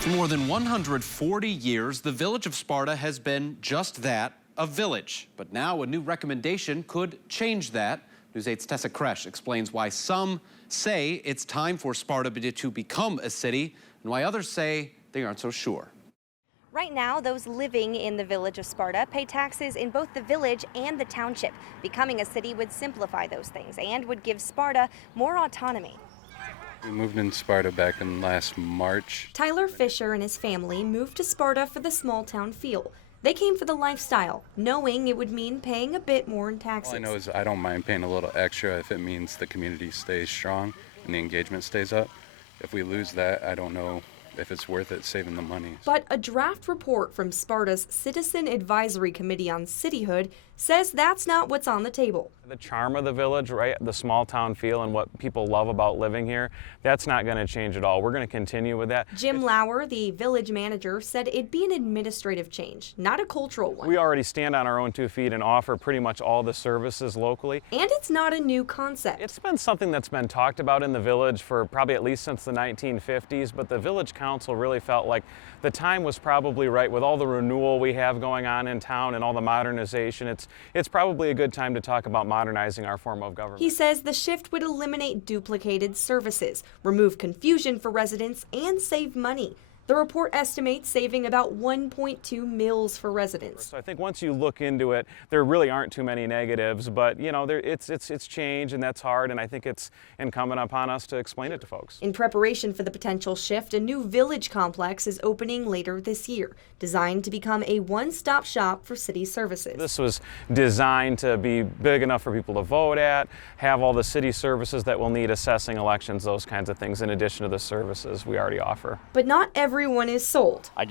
For more than 140 years, the village of Sparta has been just that, a village. But now a new recommendation could change that. News 8's Tessa Kresh explains why some say it's time for Sparta to become a city, and why others say they aren't so sure. Right now, those living in the village of Sparta pay taxes in both the village and the township. Becoming a city would simplify those things and would give Sparta more autonomy. We moved in Sparta back in last March. Tyler Fisher and his family moved to Sparta for the small town feel. They came for the lifestyle, knowing it would mean paying a bit more in taxes. All I know is I don't mind paying a little extra if it means the community stays strong and the engagement stays up. If we lose that, I don't know if it's worth it saving the money. But a draft report from Sparta's Citizen Advisory Committee on Cityhood says that's not what's on the table. The charm of the village, right, the small town feel and what people love about living here, that's not going to change at all. We're going to continue with that. Jim Lauer, the village manager, said it'd be an administrative change, not a cultural one. We already stand on our own 2 feet and offer pretty much all the services locally. And it's not a new concept. It's been something that's been talked about in the village for probably at least since the 1950s, but the village council really felt like the time was probably right with all the renewal we have going on in town and all the modernization. It's probably a good time to talk about modernizing our form of government. He says the shift would eliminate duplicated services, remove confusion for residents, and save money. The report estimates saving about 1.2 mils for residents. So I think once you look into it, there really aren't too many negatives, but you know, it's change and that's hard, and I think it's incumbent upon us to explain it to folks. In preparation for the potential shift, a new village complex is opening later this year, designed to become a one-stop shop for city services. This was designed to be big enough for people to vote at, have all the city services that we'll need, assessing elections, those kinds of things, in addition to the services we already offer. But not everyone is sold. I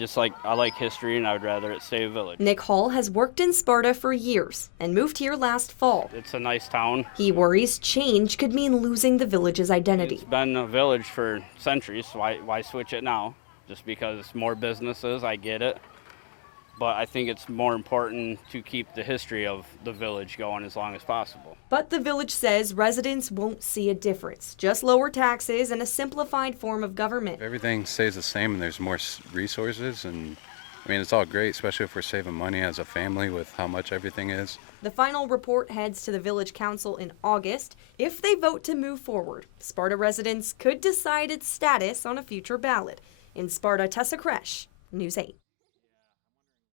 like history, and I would rather it stay a village. Nick Hall has worked in Sparta for years and moved here last fall. It's a nice town. He worries change could mean losing the village's identity. It's been a village for centuries, so why switch it now? Just because more businesses, I get it. But I think it's more important to keep the history of the village going as long as possible. But the village says residents won't see a difference, just lower taxes and a simplified form of government. If everything stays the same and there's more resources, and I mean, it's all great, especially if we're saving money as a family with how much everything is. The final report heads to the village council in August. If they vote to move forward, Sparta residents could decide its status on a future ballot. In Sparta, Tessa Kresh, News 8.